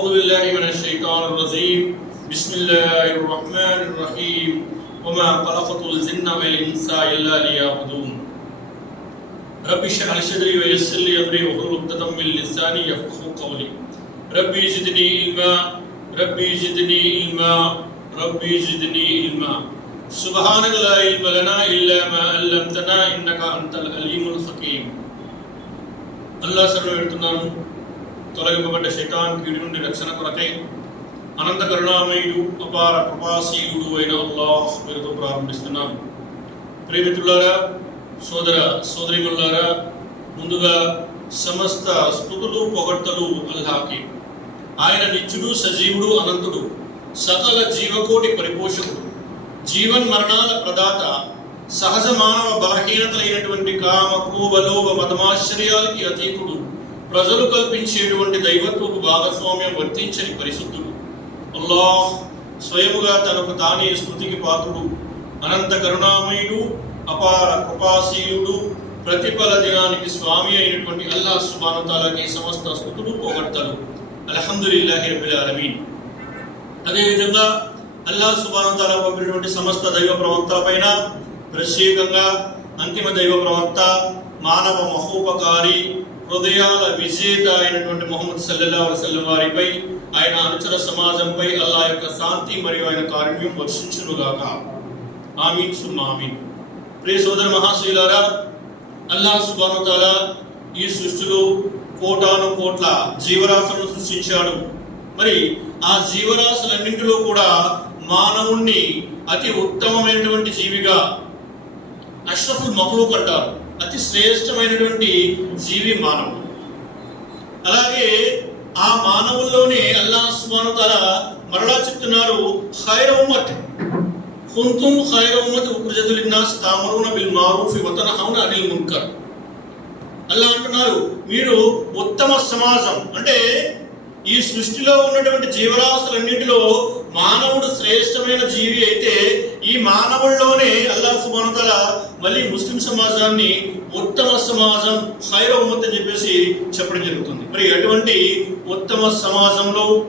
أعوذ بالله من الشيطان الرجيم. بسم الله الرحمن الرحيم. وما خلقت الجن والإنس إلا ليعبدون. رب اشرح لي صدري ويسر لي أمري. واحلل عقدة من لساني يفقهوا قولي. ربي زدني علما. ربي زدني علما. ربي زدني علما. سبحانك لا علم لنا إلا ما علمتنا إنك أنت العليم الحكيم. الله سبحانه وتعالى తొలగింపబడ్డ శైతాన్ కీడి నుండి రక్షణ కొరకై అనంత కరుణామయుడు అపార కృపాశీయుడు అయిన అల్లాహ్ పేరుతో ప్రారంభిస్తున్నాను. ప్రేమితులారా సోదర సోదరిములారా ముందుగా సమస్త స్థుతులు పొగడ్తలు అల్లాకి ఆయన నిత్యుడు సజీవుడు అనంతుడు సకల జీవకోటి పరిపోషకుడు. జీవన్ మరణాల ప్రదాత సహజ మానవ బలహీనతలైనటువంటి కామ కోవలోభ మతమాశ్చర్యాలకి అతీతుడు. ప్రజలు కల్పించేటువంటి దైవత్వపు భాగస్వామ్యం వర్తించని పరిశుద్ధుడు. అల్లాహ్ స్వయముగా తనకు తానే స్థుతికి పాత్రుడు. అనంత కరుణామయుడు అపార కృపాశీయుడు ప్రతిఫల దినానికి స్వామి అయినటువంటి అల్లా సుబానుతాలకి సమస్త స్థుతులు పోగొడతాడు. అల్హమ్దులిల్లాహి రబ్బిల్ ఆలమీన్. అదేవిధంగా అల్లా సుబానుతాల పంపినటువంటి సమస్త దైవ ప్రవక్తల పైన ప్రత్యేకంగా అంతిమ దైవ ప్రవక్త మానవ మహోపకారి హృదయాల విజేత అయినటువంటి మొహమ్మద్ సల్లల్లా వసల్లం వారిపై ఆయన అనుచర సమాజంపై అల్లా యొక్క శాంతి మరియు ఆయన కారుణ్యం వర్షించునుగాక ఆమీన్ సుమ్మా ఆమీన్. ప్రియ సోదర మహాశీలారా అల్లా సుబానుతాల ఈ సృష్టిలో కోటాను కోట్ల జీవరాశులను సృష్టించాడు. మరి ఆ జీవరాశులన్నింటిలో కూడా మానవుణ్ణి అతి ఉత్తమమైనటువంటి జీవిగా అష్రఫుల్ మహ్లూక్ అంటారు. అతి శ్రేష్టమైనటువంటి జీవి మానవుడు. అలాగే ఆ మానవుల్లోనే అల్లా సుబానుతాల మరలా చెప్తున్నారు ఖైర కుంతుం ఖైర ఉమ్మత్ ఉఖ్రజతు లిన్నాస్ బిల్ మారూఫ్ వతనహౌన అనిల్ మున్కర్. అల్లా అంటున్నారు మీరు ఉత్తమ సమాజం. అంటే ఈ సృష్టిలో ఉన్నటువంటి జీవరాశులన్నింటిలో మానవుడు శ్రేష్టమైన జీవి అయితే ఈ మానవుల్లోనే అల్లా సుబానుతల మళ్ళీ ముస్లిం సమాజాన్ని ఉత్తమ సమాజం హైర ఉమ్మత్ అని చెప్పేసి చెప్పడం జరుగుతుంది. మరి అటువంటి ఉత్తమ సమాజంలో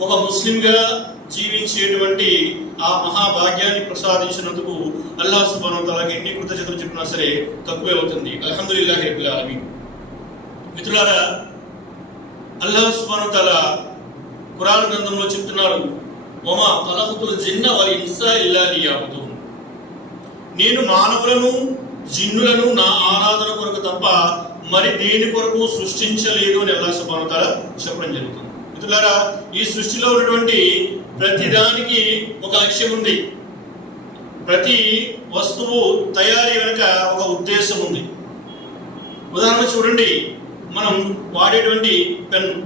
ఒక ముస్లింగా జీవించేటువంటి ఆ మహాభాగ్యాన్ని ప్రసాదించినందుకు అల్లా సుబానుతలకి ఎన్ని కృతజ్ఞతలు చెప్పినా సరే తక్కువే అవుతుంది. అల్హందుల్లా రబ్బిల్ ఆలమీన్. మిత్రులారా అల్లా సుబ్హానహు కురాన్ గ్రంథంలో చెప్తున్నారు ఒమా తలహుతుల జిన్న వారి ఇన్సా ఇల్లా నేను మానవులను జిన్నులను నా ఆరాధన కొరకు తప్ప మరి దేని కొరకు సృష్టించలేదు అని అల్లాహ్ సుబ్హానహు చెప్పడం జరుగుతుంది. మిత్రులారా ఈ సృష్టిలో ఉన్నటువంటి ప్రతి దానికి ఒక లక్ష్యం ఉంది. ప్రతి వస్తువు తయారీ వెనుక ఒక ఉద్దేశం ఉంది. ఉదాహరణ చూడండి మనం వాడేటువంటి పెన్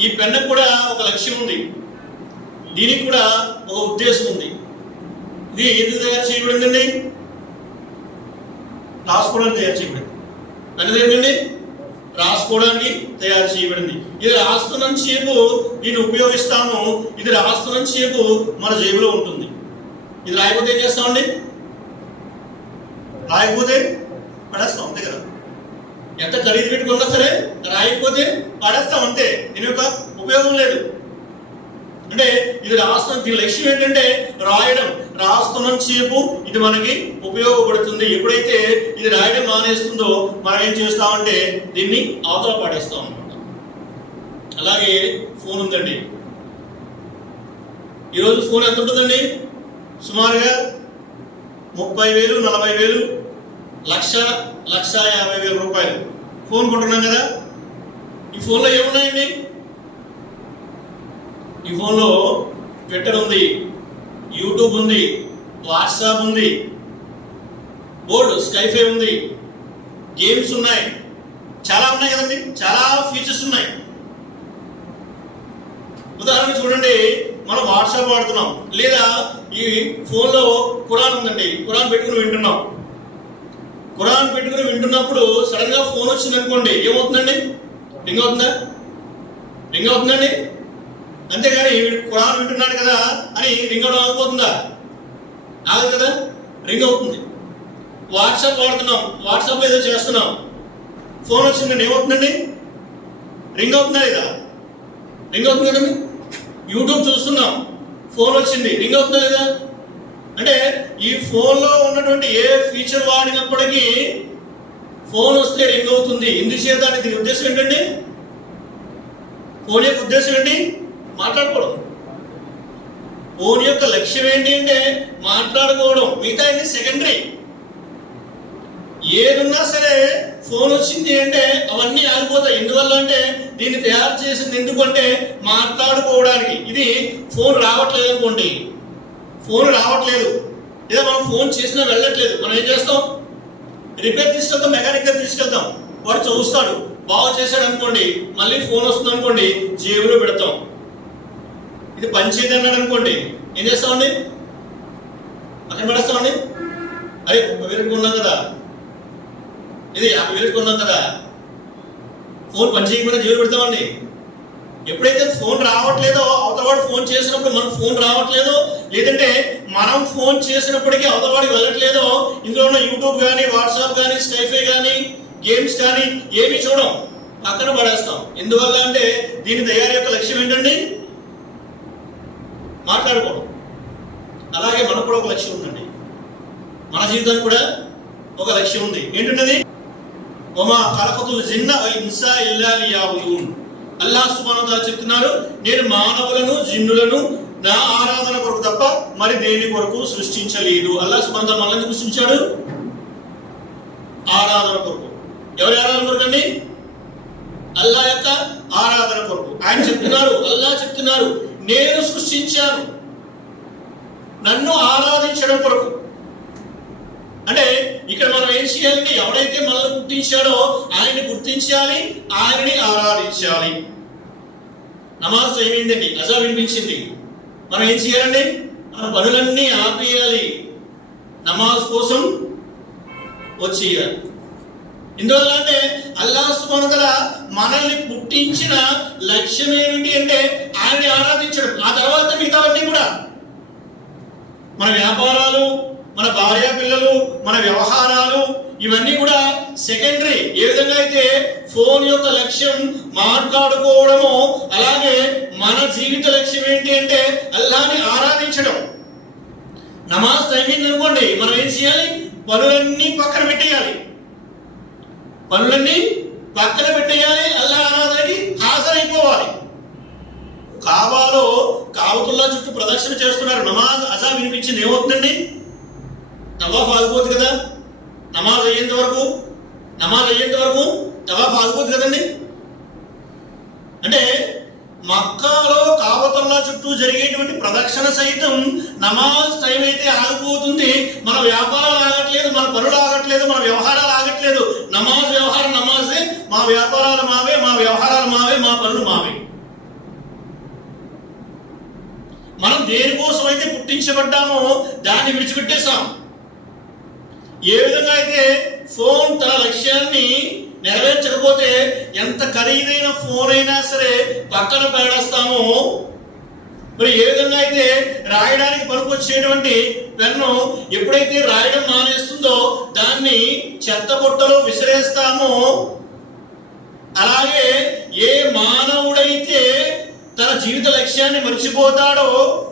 ఈ పెన్ను కూడా ఒక లక్ష్యం ఉంది. దీనికి కూడా ఒక ఉద్దేశం ఉంది. ఇది ఎందుకు తయారు చేయబడిందండి? రాసుకోవడానికి తయారు చేయబడింది. అంటే ఏంటండి రాసుకోవడానికి తయారు చేయబడింది. ఇది రాస్తున్నంత సేపు దీన్ని ఉపయోగిస్తాము ఇది రాస్తున్నంత సేపు మన జేబులో ఉంటుంది. ఇది రాయకపోతే ఏం చేస్తామండి? రాయకపోతే పడేస్తాం అంతే కదా. ఎంత ఖరీదు పెట్టుకున్నా సరే రాయకపోతే పడేస్తాం అంతే. దీని యొక్క ఉపయోగం లేదు. అంటే ఇది రాస్తున్న దీని లక్ష్యం ఏంటంటే రాయడం. రాస్తున్నంత సేపు ఇది మనకి ఉపయోగపడుతుంది. ఎప్పుడైతే ఇది రాయడం మానేస్తుందో మనం ఏం చేస్తామంటే దీన్ని అవతల పాటిస్తాం అనమాట అలాగే ఫోన్ ఉందండి. ఈరోజు ఫోన్ ఎంత ఉంటుందండి? సుమారుగా ముప్పై వేలు నలభై వేలు లక్ష లక్ష యాభై వేల రూపాయలు. ఫోన్ కొంటున్నాం కదా? ఈ ఫోన్లో ఏమున్నాయండి? ఈ ఫోన్లో ట్విట్టర్ ఉంది. యూట్యూబ్ ఉంది వాట్సాప్ ఉంది బోర్డు స్కైఫై ఉంది గేమ్స్ ఉన్నాయి. చాలా ఉన్నాయి కదండి చాలా ఫీచర్స్ ఉన్నాయి. ఉదాహరణ చూడండి మనం వాట్సాప్ వాడుతున్నాం లేదా ఈ ఫోన్లో కురాన్ ఉందండి కురాన్ పెట్టుకుని వింటున్నాం. కురాన్ పెట్టుకుని వింటున్నప్పుడు సడన్గా ఫోన్ వచ్చింది అనుకోండి ఏమవుతుందండి? రింగ్ అవుతుందా? రింగ్ అవుతుందండి? అంతేగాని వీడు ఖురాన్ వింటున్నాడు కదా అని రింగ్ అవడం ఆగిపోతుందా? ఆగదు కదా? రింగ్ అవుతుంది. వాట్సాప్ వాడుతున్నాం. వాట్సాప్ ఏదో చేస్తున్నాం. ఫోన్ వచ్చిందండి ఏమవుతుందండి? రింగ్ అవుతుందా లేదా? రింగ్ అవుతుంది కదండి యూట్యూబ్ చూస్తున్నాం. ఫోన్ వచ్చింది. రింగ్ అవుతుందా లేదా? అంటే ఈ ఫోన్లో ఉన్నటువంటి ఏ ఫీచర్ వాడినప్పటికీ ఫోన్ వస్తే రింగ్ అవుతుంది. ఎందుచేత అని దీని ఉద్దేశం ఏంటండి? ఫోన్ యొక్క ఉద్దేశం ఏంటి? మాట్లాడుకోవడం. ఫోన్ యొక్క లక్ష్యం ఏంటి అంటే మాట్లాడుకోవడం. మిగతా అన్ని సెకండరీ ఏదున్నా సరే ఫోన్ వచ్చింది అంటే అవన్నీ ఆగిపోతాయి. ఎందువల్ల అంటే దీన్ని తయారు చేసింది ఎందుకంటే మాట్లాడుకోవడానికి. ఇది ఫోన్ రావట్లేదు అనుకోండి. ఫోన్ రావట్లేదు. లేదా మనం ఫోన్ చేసినా వెళ్ళట్లేదు. మనం ఏం చేస్తాం? రిపేర్ తీసుకెళ్తాం మెకానిక్ దగ్గర తీసుకెళ్తాం. వాడు చూస్తాడు బాగు చేశాడు అనుకోండి. మళ్ళీ ఫోన్ వస్తుంది అనుకోండి. జేబులో పెడతాం. ఇది పనిచేయదు అన్నాడు అనుకోండి. ఏం చేస్తామండి? అక్కడ పడేస్తామండి? అరే ముప్పై వేలకు ఉన్నాం కదా. ఇది యాభై వేలకు ఉన్నాం కదా. ఫోన్ పనిచేయకుండా జీవులు పెడతామండి. ఎప్పుడైతే ఫోన్ రావట్లేదో అవతలవాడు ఫోన్ చేసినప్పుడు మనం ఫోన్ రావట్లేదో లేదంటే మనం ఫోన్ చేసినప్పటికీ అవతలవాడికి వెళ్ళట్లేదో ఇందులో ఉన్న యూట్యూబ్ కానీ వాట్సాప్ కానీ స్టైఫై కానీ గేమ్స్ కానీ ఏమీ చూడం. పక్కన పడేస్తాం. ఎందువల్ల అంటే దీని తయారీ యొక్క లక్ష్యం ఏంటండి? మాట్లాడుకోవడం అలాగే మనకు కూడా ఒక లక్ష్యం ఉందండి. మన జీవితానికి కూడా ఒక లక్ష్యం ఉంది. ఏంటంటది? ఒమా కలకతులు జిన్న ఇన్సా ఇల్లా లియాబుదూన్. అల్లాహ్ సుబ్హానహు చెప్తున్నారు నేను మానవులను జిన్నులను నా ఆరాధన కొరకు తప్ప మరి దేని కొరకు సృష్టించలేదు. అల్లాహ్ సుబ్హానహు మనల్ని సృష్టించాడు? ఆరాధన కొరకు. ఎవరి ఆరాధన కొరకు అండి? అల్లా యొక్క ఆరాధన కొరకు. ఆయన చెప్తున్నారు అల్లా చెప్తున్నారు నేను సృష్టించాను. నన్ను ఆరాధించడం కొరకు. అంటే ఇక్కడ మనం ఏం చేయాలంటే ఎవడైతే మనల్ని గుర్తించాడో ఆయన్ని గుర్తించాలి ఆయనని ఆరాధించాలి. నమాజ్ ఏమైందండి? అజా వినిపించింది. మనం ఏం చేయాలండి? మన పనులన్నీ ఆపేయాలి. నమాజ్ కోసం వచ్చేయాలి. ఎందువల్ల అంటే అల్లాహ్ సుమనుగల మనల్ని పుట్టించిన లక్ష్యం ఏమిటి అంటే ఆయన్ని ఆరాధించడం. ఆ తర్వాత మిగతావన్నీ కూడా. మన వ్యాపారాలు మన భార్య పిల్లలు మన వ్యవహారాలు ఇవన్నీ కూడా సెకండరీ ఏ విధంగా అయితే ఫోన్ యొక్క లక్ష్యం మాట్లాడుకోవడము అలాగే మన జీవిత లక్ష్యం ఏంటి అంటే అల్లాని ఆరాధించడం. నమాజ్ తగ్గింది అనుకోండి మనం ఏం చేయాలి? పనులన్నీ పక్కన పెట్టేయాలి. పనులన్నీ పక్కన పెట్టేయాలి అల్లా ఆరాధనకి హాజరైపోవాలి. కావాలో కావతుల్లా చుట్టూ ప్రదక్షిణ చేస్తున్నారు. నమాజ్ అజా వినిపించింది ఏమవుతుందండి తవాఫ్ ఆగిపోతుంది కదా? నమాజ్ అయ్యేంత వరకు? నమాజ్ అయ్యేంత వరకు తవాఫ్ ఆగిపోతుంది కదండి? అంటే మక్కాలో కావతుల్లా చుట్టూ జరిగేటువంటి ప్రదక్షిణ సైతం నమాజ్ టైం అయితే ఆగిపోతుంది. మన వ్యాపారాలు ఆగట్లేదు మన పనులు ఆగట్లేదు మన వ్యవహారాలు ఆగట్లేదు. నమాజ్ వ్యవహారం వ్యాపారాలు మావే మా వ్యవహారాలు మావే మా పనులు మావే. మనం దేనికోసం అయితే పుట్టించబడ్డామో దాన్ని విడిచిపెట్టేశాం. ఏ విధంగా అయితే ఫోన్ తన లక్ష్యాన్ని నెరవేర్చకపోతే ఎంత ఖరీదైన ఫోన్ అయినా సరే పక్కన పడేస్తామో మరి ఏ విధంగా అయితే రాయడానికి పనికొచ్చేటువంటి పెన్ను ఎప్పుడైతే రాయడం మానేస్తుందో దాన్ని చెత్త బుట్టలో విసిరేస్తామో అలాగే ఏ మానవుడైతే తన జీవిత లక్ష్యాన్ని మర్చిపోతాడో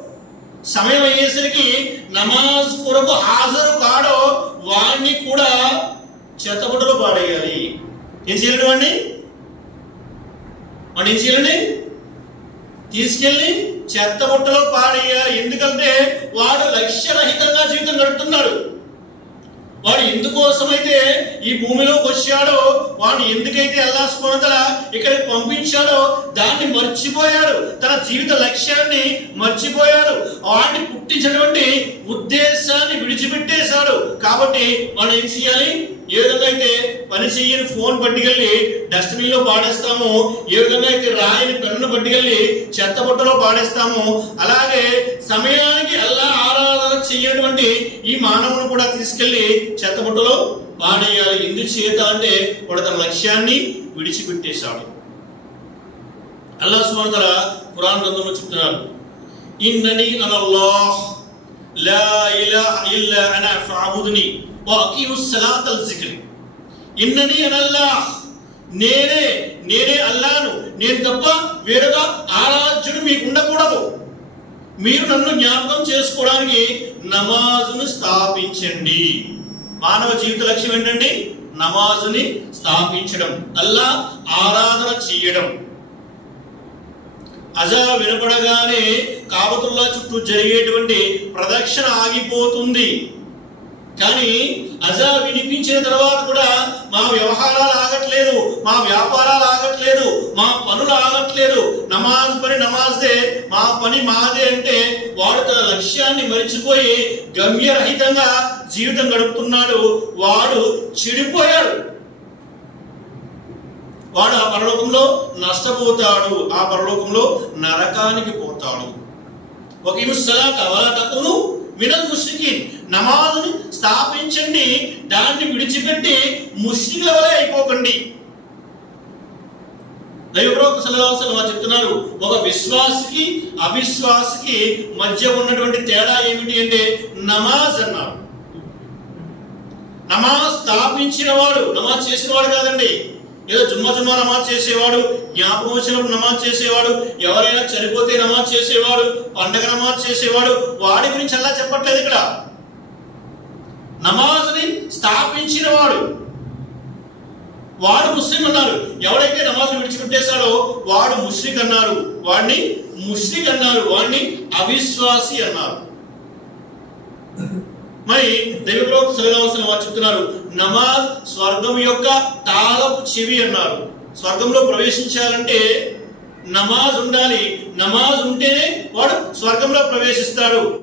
సమయం అయ్యేసరికి నమాజ్ కొరకు హాజరు కాడో వాడిని కూడా చెత్తబుట్టలో పాడేయాలి. ఏం చేయాలి వాడిని వాడిని ఏం చేయాలండి? తీసుకెళ్ళి చెత్తబుట్టలో పాడేయాలి. ఎందుకంటే వాడు లక్ష్యరహితంగా జీవితం గడుపుతున్నాడు. వాడు ఎందుకోసమైతే ఈ భూమిలోకి వచ్చాడో వాడు ఎందుకైతే అల్లా స్మరణతల ఇక్కడికి పంపించాడో దాన్ని మర్చిపోయాడు. తన జీవిత లక్ష్యాన్ని మర్చిపోయాడు. వాడిని పుట్టించినటువంటి ఉద్దేశాన్ని విడిచిపెట్టేశాడు. కాబట్టి వాడు ఏం చేయాలి? ఏ విధంగా అయితే పని చేయని ఫోన్ పట్టుకెళ్ళి డస్ట్బిన్లో పాడేస్తాము ఏ విధంగా అయితే రాయిని పెన్ను పట్టుకెళ్ళి చెత్త బుట్టలో పాడేస్తాము అలాగే సమయానికి అల్లా ఆరాధన చెయ్యటువంటి ఈ మానవుని కూడా తీసుకెళ్ళి చెత్తబుట్టలో పాడేయాలి. ఎందుచేత అంటే వాడు తన లక్ష్యాన్ని విడిచిపెట్టేశాడు. అల్లా సుమంతల పురాణ గ్రంథంలో చెప్తున్నారు ఇన్నని అనల్లాహ్ లా ఇలాహ ఇల్లా అనా ఫఅబుదుని వా అకీముస్ సలాతల్ జిక్రి. ఇన్నని అనల్లాహ్ నేనే నేనే అల్లాను నేను తప్ప వేరొక ఆరాజుడు మీకు ఉండకూడదు. మీరు నన్ను జ్ఞాపకం చేసుకోవడానికి నమాజును స్థాపించండి. మానవ జీవిత లక్ష్యం ఏంటండి? నమాజుని స్థాపించడం అల్లా ఆరాధన చేయడం. అజా వినపడగానే కాబతుల్లా చుట్టూ జరిగేటువంటి ప్రదక్షిణ ఆగిపోతుంది. కానీ అజా వినిపించిన తర్వాత కూడా మా వ్యవహారాలు ఆగట్లేదు మా వ్యాపారాలు ఆగట్లేదు మా పనులు ఆగట్లేదు. నమాజ్ పని నమాజ్దే మా పని మాదే అంటే వాడు తన లక్ష్యాన్ని మరిచిపోయి గమ్యరహితంగా జీవితం గడుపుతున్నాడు. వాడు చెడిపోయాడు. వాడు ఆ పరలోకంలో నష్టపోతాడు ఆ పరలోకంలో నరకానికి పోతాడు. ఒక ఇముసలాత వలా తక్కువ మినల్ ముష్రికిన్ నమాజుని స్థాపించండి. దాన్ని విడిచిపెట్టి ముష్రికుల వలె అయిపోకండి. దైవప్రవక్త సల్లల్లాహు వారు చెప్తున్నారు ఒక విశ్వాసికి అవిశ్వాసికి మధ్య ఉన్నటువంటి తేడా ఏమిటి అంటే నమాజ్ అన్నారు. నమాజ్ స్థాపించిన వాడు నమాజ్ చేసిన వాడు కాదండి. ఏదో జుమ్మ జుమ్మ నమాజ్ చేసేవాడు జ్ఞాపకం వచ్చినప్పుడు నమాజ్ చేసేవాడు ఎవరైనా చనిపోతే నమాజ్ చేసేవాడు పండగ నమాజ్ చేసేవాడు వాడి గురించి అలా చెప్పట్లేదు ఇక్కడ. నమాజ్ని స్థాపించిన వాడు. వాడు ముస్లిం అన్నారు. ఎవడైతే నమాజ్ విడిచిపెట్టేశాడో వాడు ముష్రిక్ అన్నారు. వాడిని ముష్రిక్ అన్నారు. వాడిని అవిశ్వాసి అన్నారు. మరి దైవప్రవక్త సలహావసరం వారు చెప్తున్నారు నమాజ్ స్వర్గం యొక్క తాళపు చెవి అన్నారు. స్వర్గంలో ప్రవేశించాలంటే నమాజ్ ఉండాలి. నమాజ్ ఉంటేనే వాడు స్వర్గంలో ప్రవేశిస్తాడు.